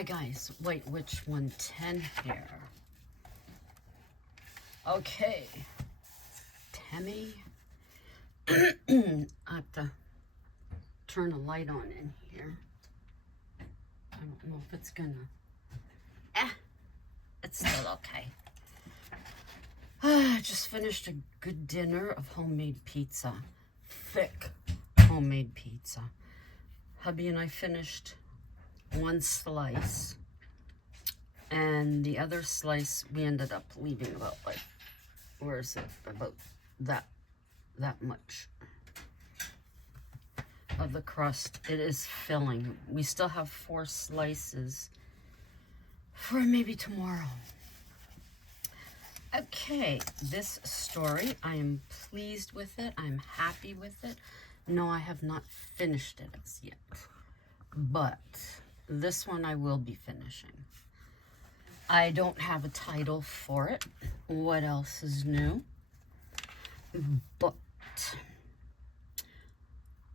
Hi guys, wait, which one? 10 here. Okay, Tammy. I have to turn a light on in here. I don't know if it's gonna, it's still okay. I just finished a good dinner of homemade pizza. Thick homemade pizza. Hubby and I finished one slice, and the other slice we ended up leaving about, like, where is it? About that much of the crust. It is filling. We still have 4 slices for maybe tomorrow. Okay, this story, I am pleased with it. I'm happy with it. No, I have not finished it as yet, but this one I will be finishing. I don't have a title for it. What else is new? But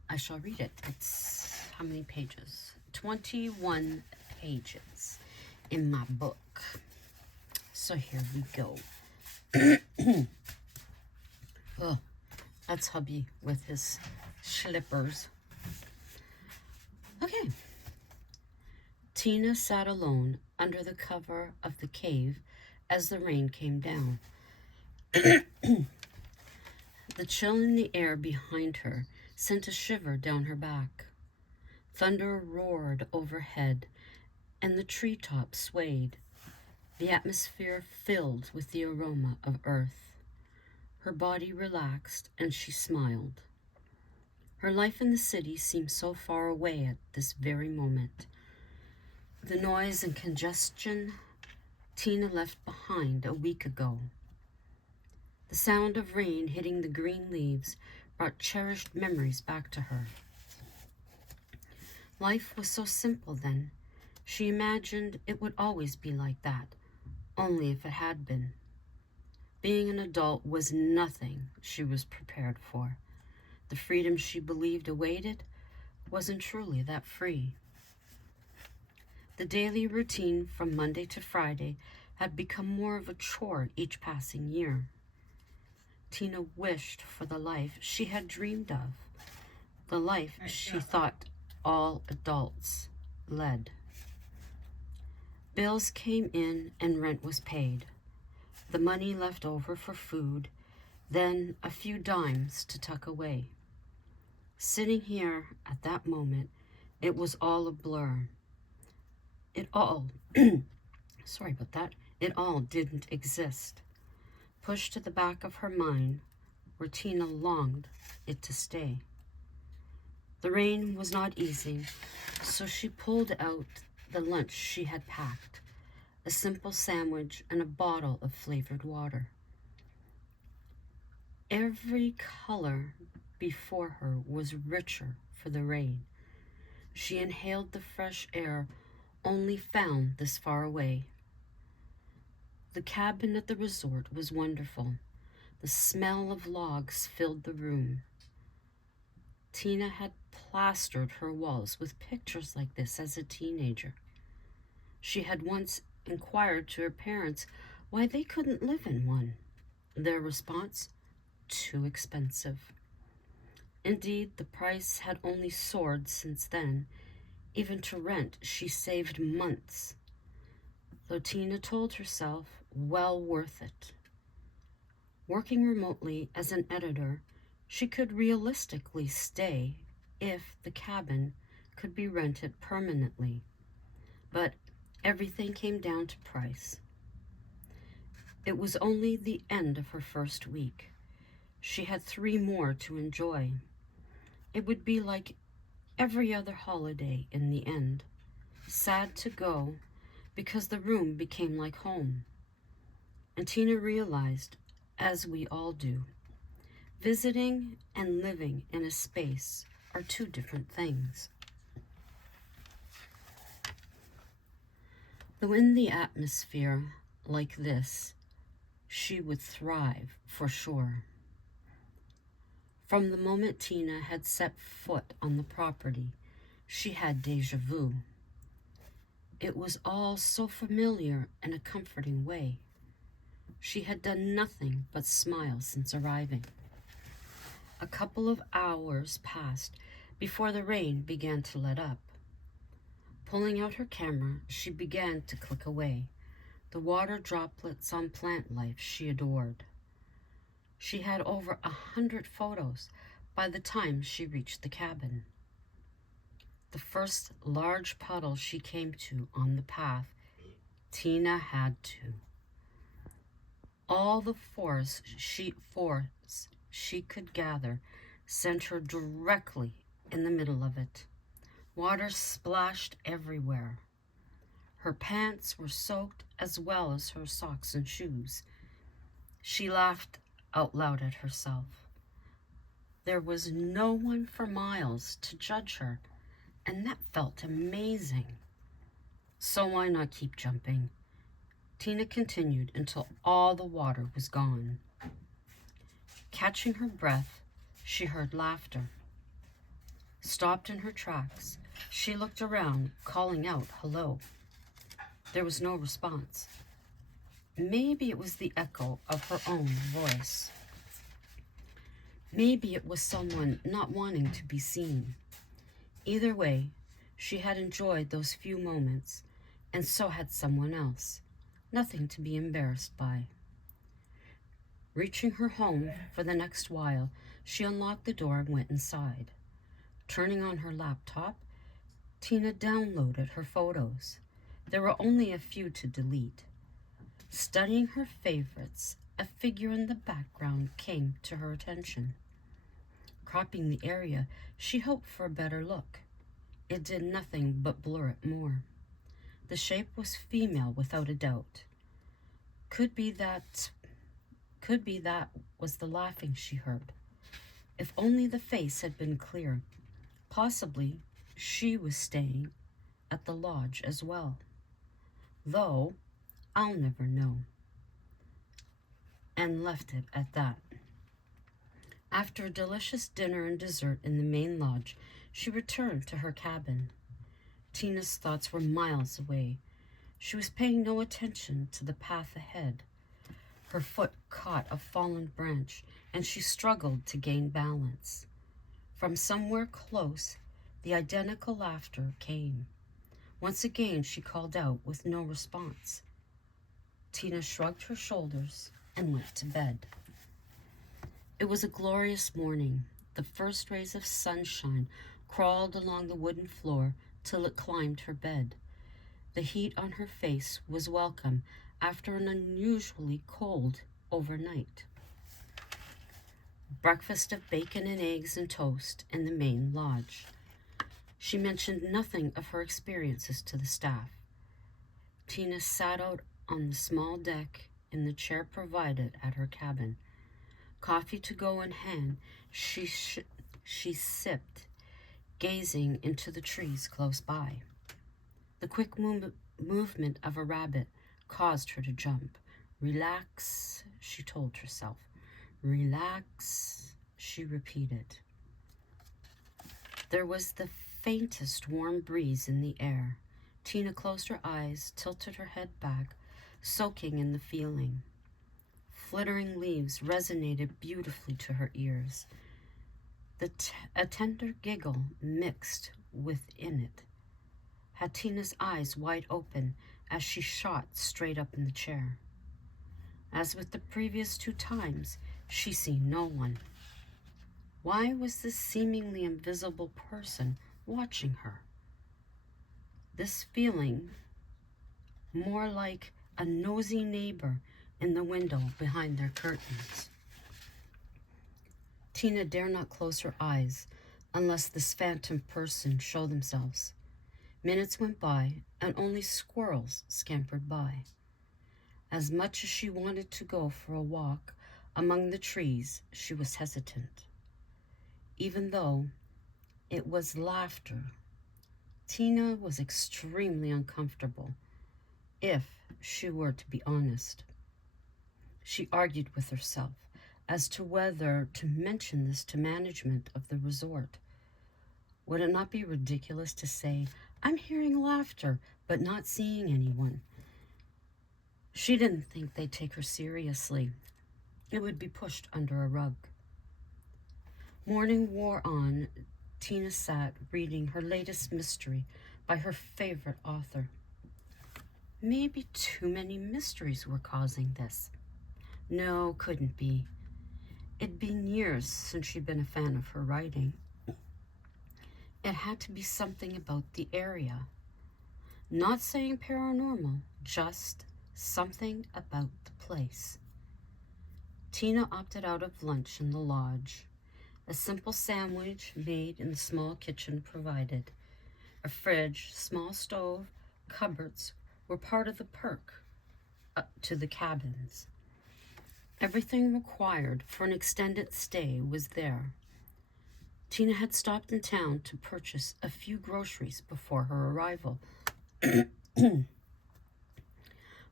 I shall read it. It's how many pages? 21 pages in my book. So here we go. Oh, that's hubby with his slippers. Okay. Tina sat alone under the cover of the cave as the rain came down. The chill in the air behind her sent a shiver down her back. Thunder roared overhead, and the treetops swayed. The atmosphere filled with the aroma of earth. Her body relaxed, and she smiled. Her life in the city seemed so far away at this very moment. The noise and congestion Tina left behind a week ago. The sound of rain hitting the green leaves brought cherished memories back to her. Life was so simple then. She imagined it would always be like that, only if it had been. Being an adult was nothing she was prepared for. The freedom she believed awaited wasn't truly that free. The daily routine from Monday to Friday had become more of a chore each passing year. Tina wished for the life she had dreamed of, the life she thought all adults led. Bills came in and rent was paid. The money left over for food, then a few dimes to tuck away. Sitting here at that moment, it was all a blur. It all, sorry about that, it all didn't exist. Pushed to the back of her mind, where Tina longed it to stay. The rain was not easy, so she pulled out the lunch she had packed, a simple sandwich and a bottle of flavored water. Every color before her was richer for the rain. She inhaled the fresh air only found this far away. The cabin at the resort was wonderful. The smell of logs filled the room. Tina had plastered her walls with pictures like this as a teenager. She had once inquired to her parents why they couldn't live in one. Their response, too expensive. Indeed, the price had only soared since then. Even to rent, she saved months. Though Tina told herself, well worth it. Working remotely as an editor, she could realistically stay if the cabin could be rented permanently. But everything came down to price. It was only the end of her first week. She had 3 more to enjoy. It would be like every other holiday in the end. Sad to go because the room became like home. And Tina realized, as we all do, visiting and living in a space are 2 different things. Though in the atmosphere like this, she would thrive for sure. From the moment Tina had set foot on the property, she had déjà vu. It was all so familiar in a comforting way. She had done nothing but smile since arriving. A couple of hours passed before the rain began to let up. Pulling out her camera, she began to click away, the water droplets on plant life she adored. She had over 100 photos by the time she reached the cabin. The first large puddle she came to on the path, Tina had to. All the force she could gather sent her directly in the middle of it. Water splashed everywhere. Her pants were soaked as well as her socks and shoes. She laughed out loud at herself. There was no one for miles to judge her, and that felt amazing. So why not keep jumping? Tina continued until all the water was gone. Catching her breath, she heard laughter. Stopped in her tracks, she looked around, calling out hello. There was no response. Maybe it was the echo of her own voice. Maybe it was someone not wanting to be seen. Either way, she had enjoyed those few moments, and so had someone else. Nothing to be embarrassed by. Reaching her home for the next while, she unlocked the door and went inside. Turning on her laptop, Tina downloaded her photos. There were only a few to delete. Studying her favorites, a figure in the background came to her attention. Cropping the area, she hoped for a better look. It did nothing but blur it more. The shape was female without a doubt. Could be that was the laughing she heard. If only the face had been clear. Possibly she was staying at the lodge as well. Though, I'll never know. And left it at that. After a delicious dinner and dessert in the main lodge, she returned to her cabin. Tina's thoughts were miles away. She was paying no attention to the path ahead. Her foot caught a fallen branch, and she struggled to gain balance. From somewhere close, the identical laughter came. Once again, she called out with no response. Tina shrugged her shoulders and went to bed. It was a glorious morning. The first rays of sunshine crawled along the wooden floor till it climbed her bed. The heat on her face was welcome after an unusually cold overnight. Breakfast of bacon and eggs and toast in the main lodge. She mentioned nothing of her experiences to the staff. Tina sat out on the small deck in the chair provided at her cabin. Coffee to go in hand, she sipped, gazing into the trees close by. The quick movement of a rabbit caused her to jump. Relax, she told herself. Relax, she repeated. There was the faintest warm breeze in the air. Tina closed her eyes, tilted her head back, soaking in the feeling. Flittering leaves resonated beautifully to her ears. A tender giggle mixed within it had Tina's eyes wide open as she shot straight up in the chair. As with the previous 2 times, she seen no one. Why was this seemingly invisible person watching her? This feeling, more like a nosy neighbor in the window behind their curtains. Tina dare not close her eyes unless this phantom person showed themselves. Minutes went by, and only squirrels scampered by. As much as she wanted to go for a walk among the trees, she was hesitant. Even though it was laughter, Tina was extremely uncomfortable, if she were to be honest. She argued with herself as to whether to mention this to management of the resort. Would it not be ridiculous to say, I'm hearing laughter, but not seeing anyone. She didn't think they'd take her seriously. It would be pushed under a rug. Morning wore on. Tina sat reading her latest mystery by her favorite author. Maybe too many mysteries were causing this. No, couldn't be. It'd been years since she'd been a fan of her writing. It had to be something about the area. Not saying paranormal, just something about the place. Tina opted out of lunch in the lodge. A simple sandwich made in the small kitchen provided. A fridge, small stove, cupboards were part of the perk to the cabins. Everything required for an extended stay was there. Tina had stopped in town to purchase a few groceries before her arrival.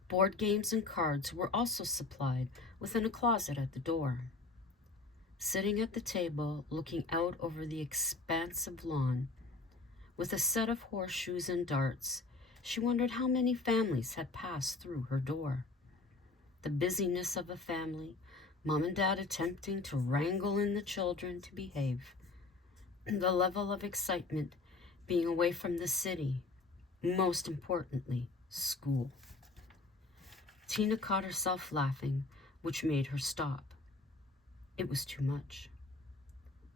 Board games and cards were also supplied within a closet at the door. Sitting at the table, looking out over the expansive lawn, with a set of horseshoes and darts, she wondered how many families had passed through her door. The busyness of a family, mom and dad attempting to wrangle in the children to behave, the level of excitement being away from the city, most importantly, school. Tina caught herself laughing, which made her stop. It was too much.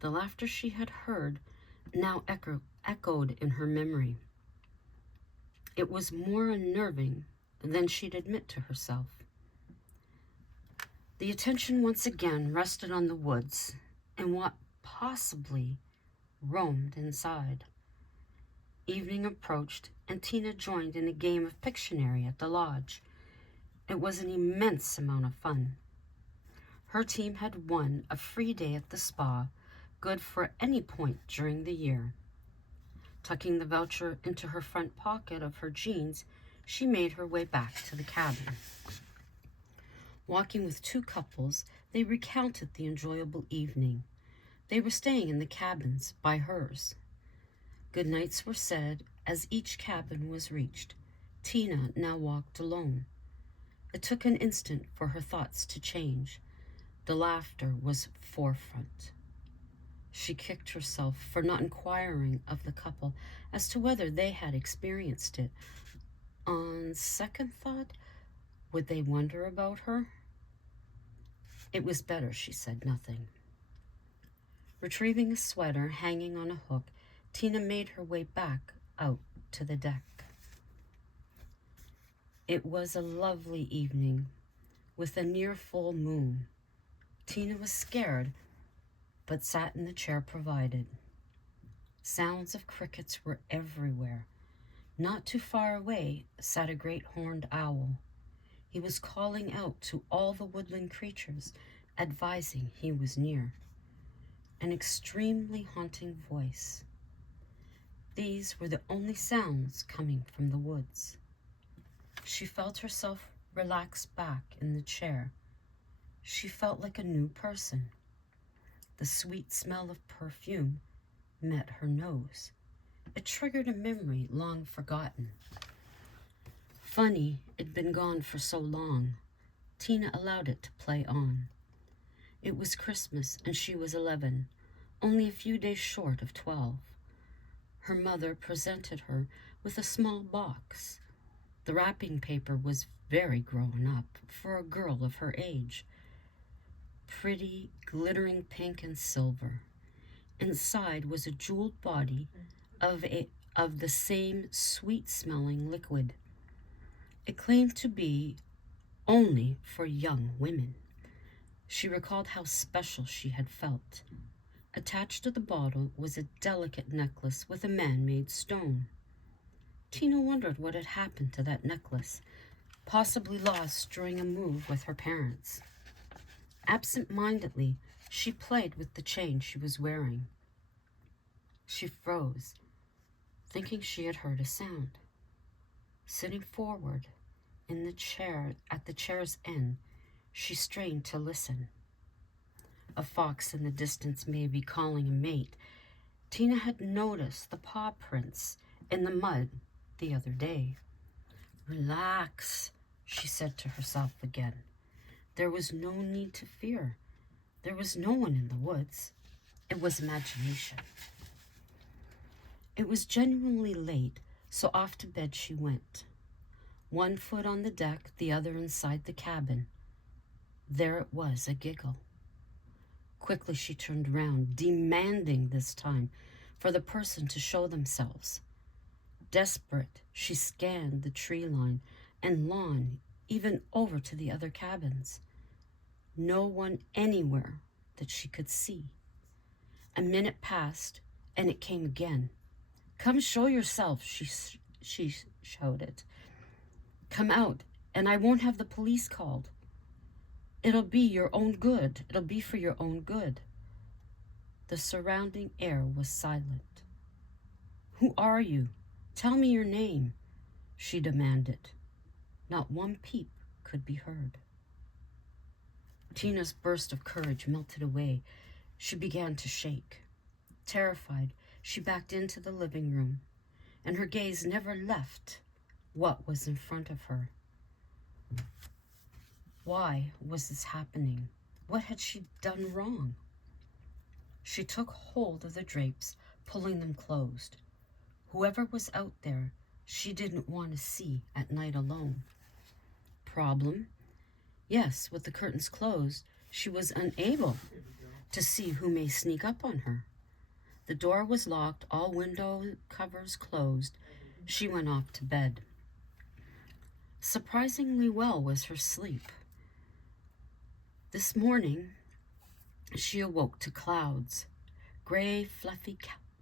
The laughter she had heard now echoed in her memory. It was more unnerving than she'd admit to herself. The attention once again rested on the woods and what possibly roamed inside. Evening approached, and Tina joined in a game of Pictionary at the lodge. It was an immense amount of fun. Her team had won a free day at the spa, good for any point during the year. Tucking the voucher into her front pocket of her jeans, she made her way back to the cabin. Walking with two couples, they recounted the enjoyable evening. They were staying in the cabins by hers. Good nights were said as each cabin was reached. Tina now walked alone. It took an instant for her thoughts to change. The laughter was forefront. She kicked herself for not inquiring of the couple as to whether they had experienced it. On second thought, would they wonder about her? It was better she said nothing. Retrieving a sweater hanging on a hook, Tina made her way back out to the deck. It was a lovely evening with a near full moon. Tina was scared, but sat in the chair provided. Sounds of crickets were everywhere. Not too far away sat a great horned owl. He was calling out to all the woodland creatures, advising he was near. An extremely haunting voice. These were the only sounds coming from the woods. She felt herself relax back in the chair. She felt like a new person. The sweet smell of perfume met her nose. It triggered a memory long forgotten. Funny, it'd been gone for so long. Tina allowed it to play on. It was Christmas and she was 11, only a few days short of 12. Her mother presented her with a small box. The wrapping paper was very grown up for a girl of her age. Pretty, glittering pink and silver. Inside was a jeweled body of the same sweet-smelling liquid. It claimed to be only for young women. She recalled how special she had felt. Attached to the bottle was a delicate necklace with a man-made stone. Tina wondered what had happened to that necklace, possibly lost during a move with her parents. Absent-mindedly, she played with the chain she was wearing. She froze, thinking she had heard a sound. Sitting forward in the chair at the chair's end, she strained to listen. A fox in the distance may be calling a mate. Tina had noticed the paw prints in the mud the other day. Relax, she said to herself again. There was no need to fear. There was no one in the woods. It was imagination. It was genuinely late, so off to bed she went. One foot on the deck, the other inside the cabin. There it was, a giggle. Quickly she turned round, demanding this time for the person to show themselves. Desperate, she scanned the tree line and lawn, even over to the other cabins. No one anywhere that she could see. A minute passed, and it came again. Come show yourself, she shouted. Come out, and I won't have the police called. It'll be your own good. It'll be for your own good. The surrounding air was silent. Who are you? Tell me your name, she demanded. Not one peep could be heard. Tina's burst of courage melted away. She began to shake. Terrified, she backed into the living room, and her gaze never left what was in front of her. Why was this happening? What had she done wrong? She took hold of the drapes, pulling them closed. Whoever was out there, she didn't want to see at night alone. Problem? Yes, with the curtains closed, she was unable to see who may sneak up on her. The door was locked, all window covers closed. She went off to bed. Surprisingly well was her sleep. This morning, she awoke to clouds, gray, fluffy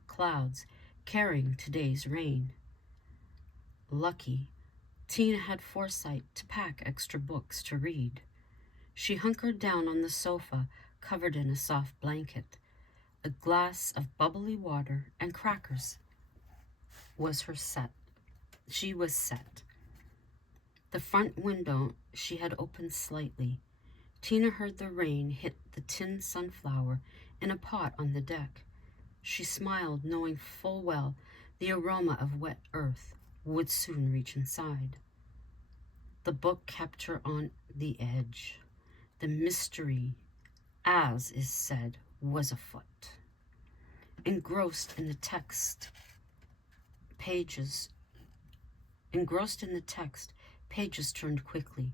clouds carrying today's rain. Lucky, Tina had foresight to pack extra books to read. She hunkered down on the sofa, covered in a soft blanket. A glass of bubbly water and crackers was her set. She was set. The front window she had opened slightly. Tina heard the rain hit the tin sunflower in a pot on the deck. She smiled, knowing full well the aroma of wet earth would soon reach inside. The book kept her on the edge. The mystery, as is said, was afoot. Engrossed in the text, pages turned quickly.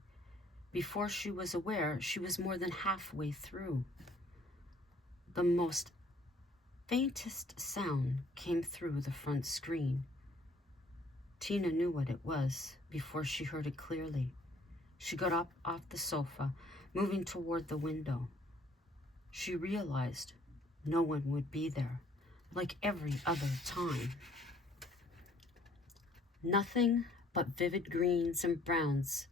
Before she was aware, she was more than halfway through. The most faintest sound came through the front screen. Tina knew what it was before she heard it clearly. She got up off the sofa, moving toward the window. She realized no one would be there, like every other time. Nothing but vivid greens and browns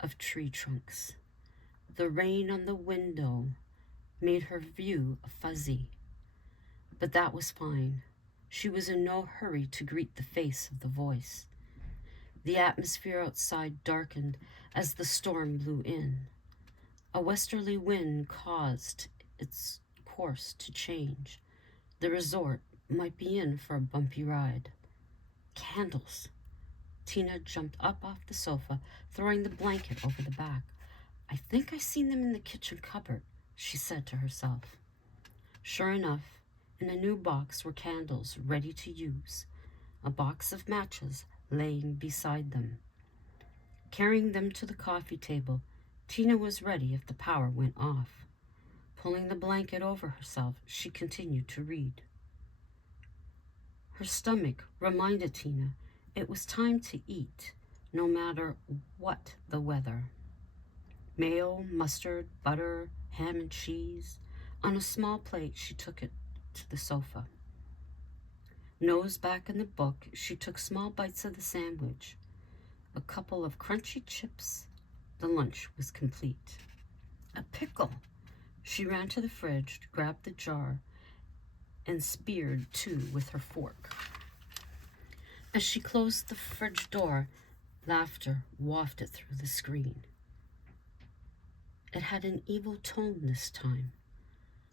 of tree trunks. The rain on the window made her view fuzzy, but that was fine. She was in no hurry to greet the face of the voice. The atmosphere outside darkened as the storm blew in. A westerly wind caused its course to change. The resort might be in for a bumpy ride. Candles. Tina jumped up off the sofa, throwing the blanket over the back. I think I seen them in the kitchen cupboard, she said to herself. Sure enough, in a new box were candles ready to use, a box of matches laying beside them. Carrying them to the coffee table, Tina was ready if the power went off. Pulling the blanket over herself, she continued to read. Her stomach reminded Tina it was time to eat, no matter what the weather. Mayo, mustard, butter, ham and cheese. On a small plate, she took it to the sofa. Nose back in the book, she took small bites of the sandwich. A couple of crunchy chips. The lunch was complete. A pickle. She ran to the fridge, grabbed the jar, and speared two with her fork. As she closed the fridge door, laughter wafted through the screen. It had an evil tone this time.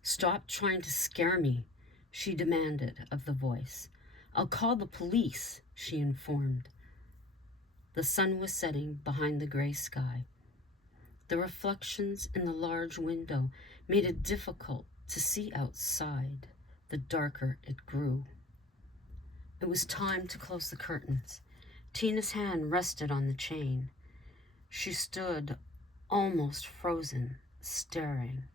Stop trying to scare me, she demanded of the voice. "I'll call the police," she informed. The sun was setting behind the gray sky. The reflections in the large window made it difficult to see outside, the darker it grew. It was time to close the curtains. Tina's hand rested on the chain. She stood almost frozen, staring.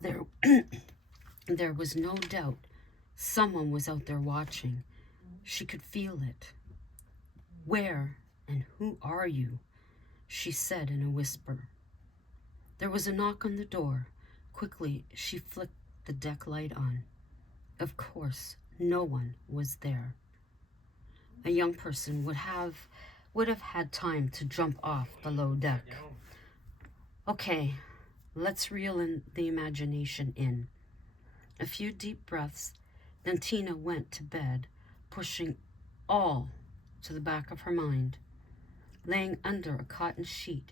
There was no doubt someone was out there watching. She could feel it. "Where and who are you?" she said in a whisper. There was a knock on the door. Quickly, she flicked the deck light on. Of course, no one was there. A young person would have had time to jump off the low deck. Okay, let's reel in the imagination in. A few deep breaths, then Tina went to bed, pushing all to the back of her mind. Laying under a cotton sheet,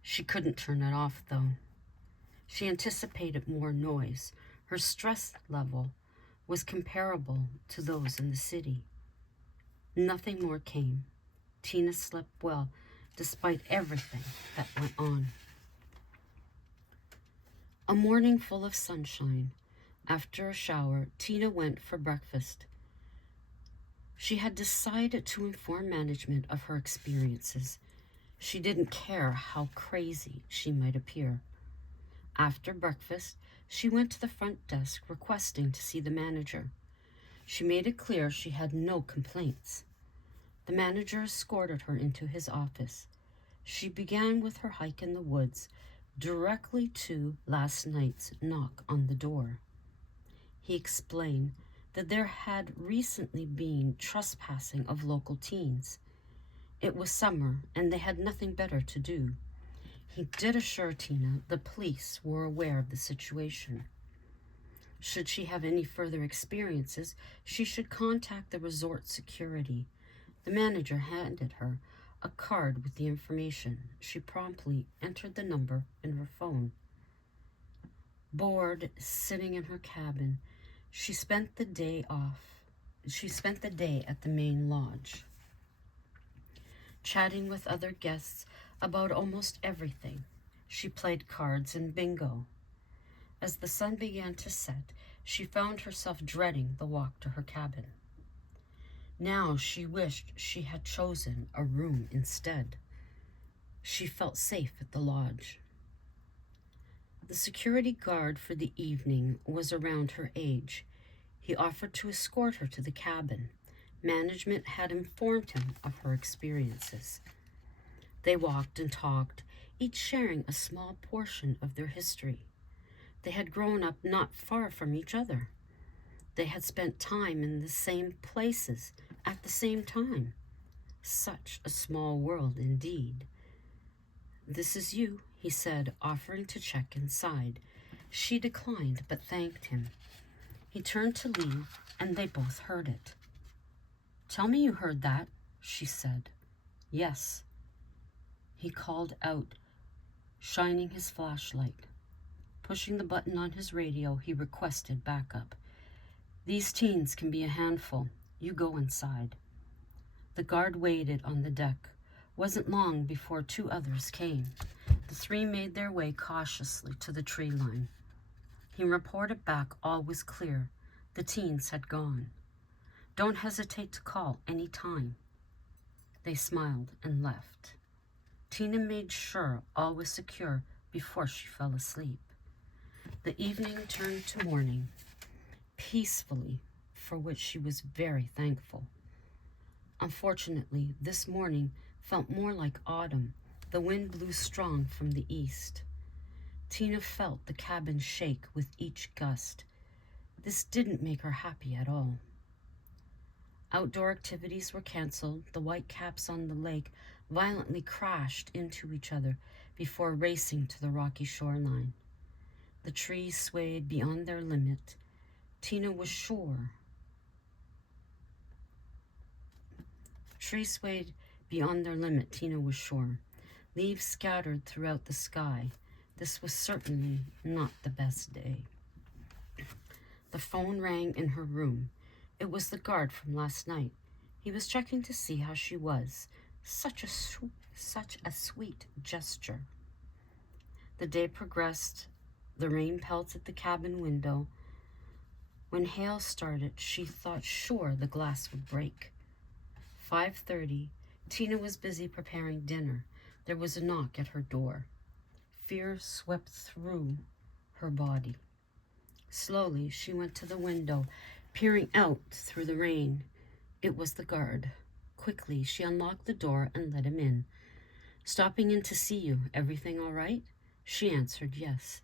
she couldn't turn it off, though. She anticipated more noise. Her stress level was comparable to those in the city. Nothing more came. Tina slept well, despite everything that went on. A morning full of sunshine. After a shower, Tina went for breakfast. She had decided to inform management of her experiences. She didn't care how crazy she might appear. After breakfast, she went to the front desk requesting to see the manager. She made it clear she had no complaints. The manager escorted her into his office. She began with her hike in the woods, directly to last night's knock on the door. He explained that there had recently been trespassing of local teens. It was summer, and they had nothing better to do. He did assure Tina the police were aware of the situation. Should she have any further experiences, she should contact the resort security. The manager handed her a card with the information. She promptly entered the number in her phone. Bored, sitting in her cabin, she spent the day at the main lodge, chatting with other guests about almost everything. She played cards and bingo. As the sun began to set, she found herself dreading the walk to her cabin. Now she wished she had chosen a room instead. She felt safe at the lodge. The security guard for the evening was around her age. He offered to escort her to the cabin. Management had informed him of her experiences. They walked and talked, each sharing a small portion of their history. They had grown up not far from each other. They had spent time in the same places at the same time. Such a small world indeed. "This is you," he said, offering to check inside. She declined, but thanked him. He turned to leave, and they both heard it. "Tell me you heard that," she said. "Yes." He called out, shining his flashlight. Pushing the button on his radio, he requested backup. "These teens can be a handful. You go inside." The guard waited on the deck. Wasn't long before two others came. The three made their way cautiously to the tree line. He reported back all was clear. The teens had gone. "Don't hesitate to call any time." They smiled and left. Tina made sure all was secure before she fell asleep. The evening turned to morning, peacefully, for which she was very thankful. Unfortunately, this morning felt more like autumn. The wind blew strong from the east. Tina felt the cabin shake with each gust. This didn't make her happy at all. Outdoor activities were canceled. The white caps on the lake violently crashed into each other before racing to the rocky shoreline. The trees swayed beyond their limit. Tina was sure. Leaves scattered throughout the sky. This was certainly not the best day. The phone rang in her room. It was the guard from last night. He was checking to see how she was. Such a sweet gesture. The day progressed. The rain pelted the cabin window. When hail started, she thought sure the glass would break. 5:30. Tina was busy preparing dinner. There was a knock at her door. Fear swept through her body. Slowly, she went to the window, peering out through the rain. It was the guard. Quickly, she unlocked the door and let him in. "Stopping in to see you. Everything all right?" She answered yes.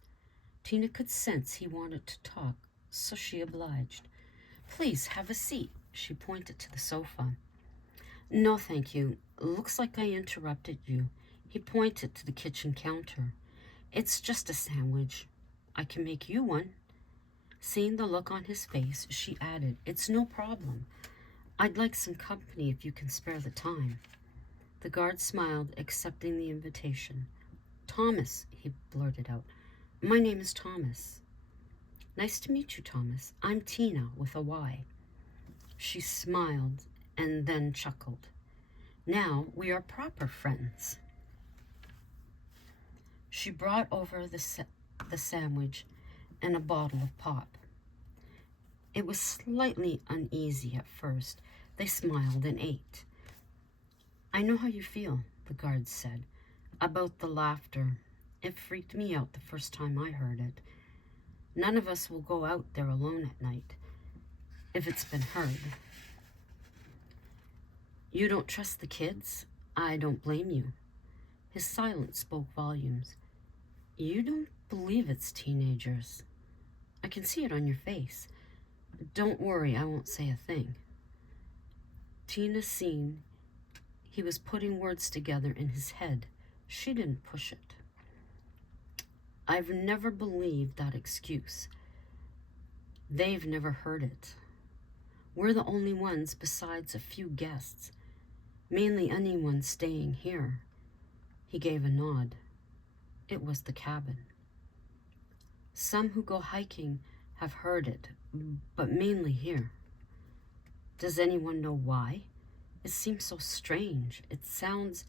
Tina could sense he wanted to talk, so she obliged. "Please, have a seat." She pointed to the sofa. "No, thank you. Looks like I interrupted you." He pointed to the kitchen counter. "It's just a sandwich. I can make you one." Seeing the look on his face, she added, "It's no problem. I'd like some company if you can spare the time." The guard smiled, accepting the invitation. "Thomas," he blurted out. "My name is Thomas." "Nice to meet you, Thomas. I'm Tina with a Y." She smiled and then chuckled. "Now we are proper friends." She brought over the sandwich and a bottle of pop. It was slightly uneasy at first. They smiled and ate. "I know how you feel," the guard said, "about the laughter. It freaked me out the first time I heard it. None of us will go out there alone at night, if it's been heard." "You don't trust the kids? I don't blame you." His silence spoke volumes. "You don't believe it's teenagers. I can see it on your face. Don't worry, I won't say a thing." Tina seen he was putting words together in his head. She didn't push it. "I've never believed that excuse. They've never heard it. We're the only ones besides a few guests, mainly anyone staying here." He gave a nod. It was the cabin. "Some who go hiking have heard it, but mainly here." "Does anyone know why? It seems so strange. It sounds,"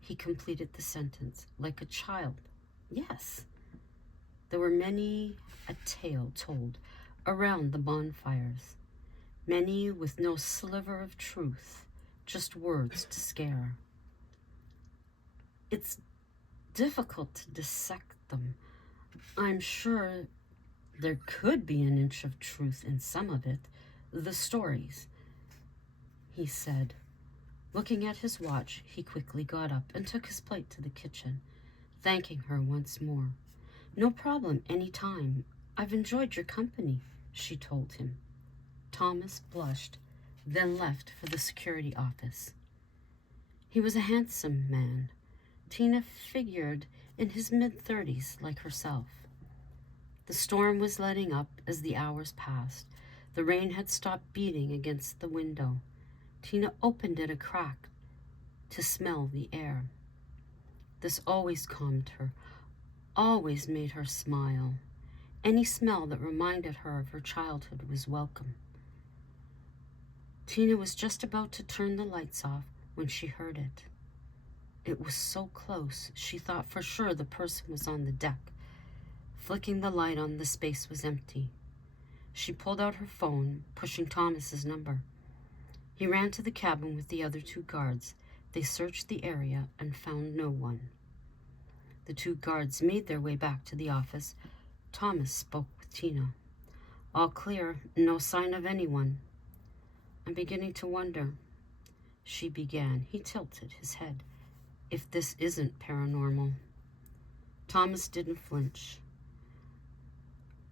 he completed the sentence, "like a child." "Yes." There were many a tale told around the bonfires, many with no sliver of truth, just words to scare. It's difficult to dissect them. I'm sure there could be an inch of truth in some of it, the stories," he said. Looking at his watch, he quickly got up and took his plate to the kitchen, thanking her once more. "No problem, any time. I've enjoyed your company," she told him. Thomas blushed, then left for the security office. He was a handsome man. Tina figured in his mid-30s like herself. The storm was letting up as the hours passed. The rain had stopped beating against the window. Tina opened it a crack to smell the air. This always calmed her, always made her smile. Any smell that reminded her of her childhood was welcome. Tina was just about to turn the lights off when she heard it. It was so close, she thought for sure the person was on the deck. Flicking the light on, the space was empty. She pulled out her phone, pushing Thomas's number. He ran to the cabin with the other two guards. They searched the area and found no one. The two guards made their way back to the office. Thomas spoke with Tina. "All clear, no sign of anyone." "I'm beginning to wonder," she began. He tilted his head. "If this isn't paranormal." Thomas didn't flinch.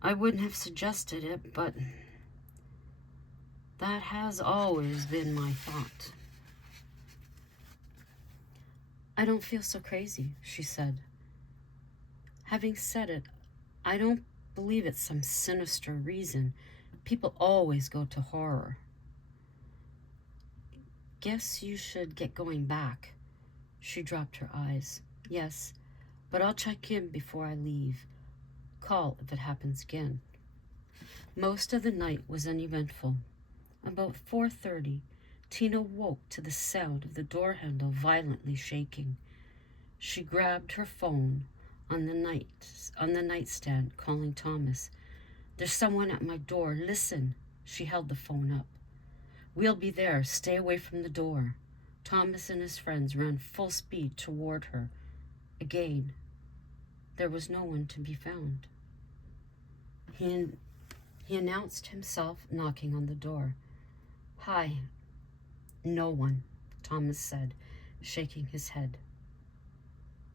"I wouldn't have suggested it, but that has always been my thought." "I don't feel so crazy," she said. "Having said it, I don't believe it's some sinister reason. People always go to horror." "Guess you should get going back." She dropped her eyes. "Yes, but I'll check in before I leave. Call if it happens again." Most of the night was uneventful. About 4:30, Tina woke to the sound of the door handle violently shaking. She grabbed her phone on the nightstand, calling Thomas. "There's someone at my door. Listen." She held the phone up. "We'll be there. Stay away from the door." Thomas and his friends ran full speed toward her. Again, there was no one to be found. He announced himself, knocking on the door. "Hi." "No one," Thomas said, shaking his head.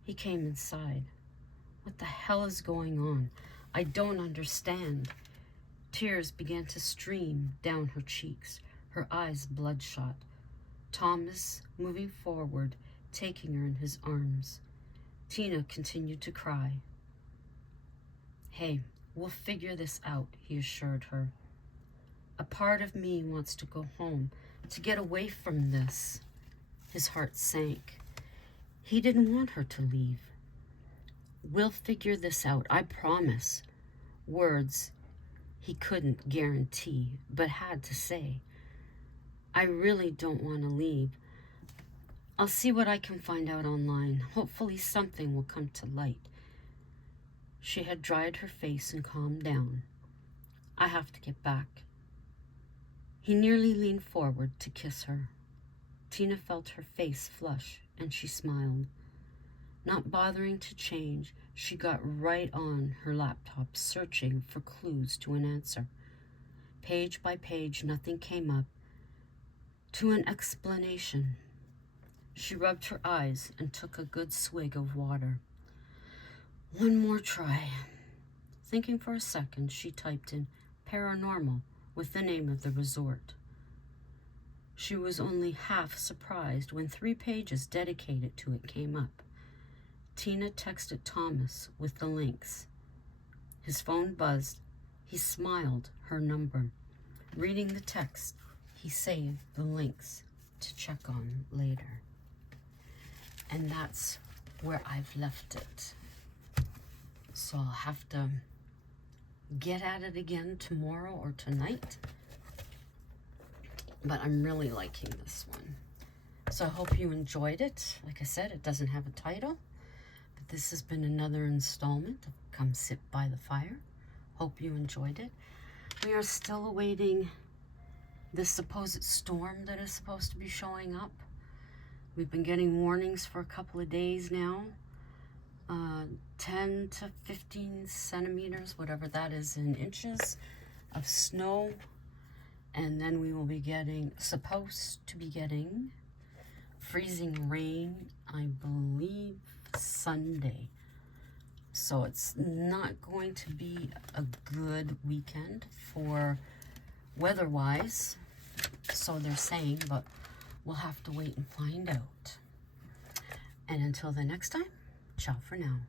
He came inside. "What the hell is going on? I don't understand." Tears began to stream down her cheeks, her eyes bloodshot. Thomas moving forward, taking her in his arms. Tina continued to cry. "Hey, we'll figure this out," he assured her. "A part of me wants to go home, to get away from this." His heart sank. He didn't want her to leave. "We'll figure this out, I promise." Words he couldn't guarantee, but had to say. "I really don't want to leave. I'll see what I can find out online. Hopefully something will come to light." She had dried her face and calmed down. "I have to get back." He nearly leaned forward to kiss her. Tina felt her face flush, and she smiled. Not bothering to change, she got right on her laptop, searching for clues to an answer. Page by page, nothing came up to an explanation. She rubbed her eyes and took a good swig of water. One more try. Thinking for a second, she typed in "paranormal" with the name of the resort. She was only half surprised when 3 pages dedicated to it came up. Tina texted Thomas with the links. His phone buzzed. He smiled her number. Reading the text, he saved the links to check on later. And that's where I've left it. So I'll have to get at it again tomorrow or tonight. But I'm really liking this one. So I hope you enjoyed it. Like I said, it doesn't have a title. But this has been another installment of Come Sit by the Fire. Hope you enjoyed it. We are still awaiting this supposed storm that is supposed to be showing up. We've been getting warnings for a couple of days now. 10 to 15 centimeters, whatever that is in inches, of snow. And then we will be supposed to be getting freezing rain, I believe, Sunday. So it's not going to be a good weekend for weather-wise, so they're saying, but we'll have to wait and find out. And until the next time, ciao for now.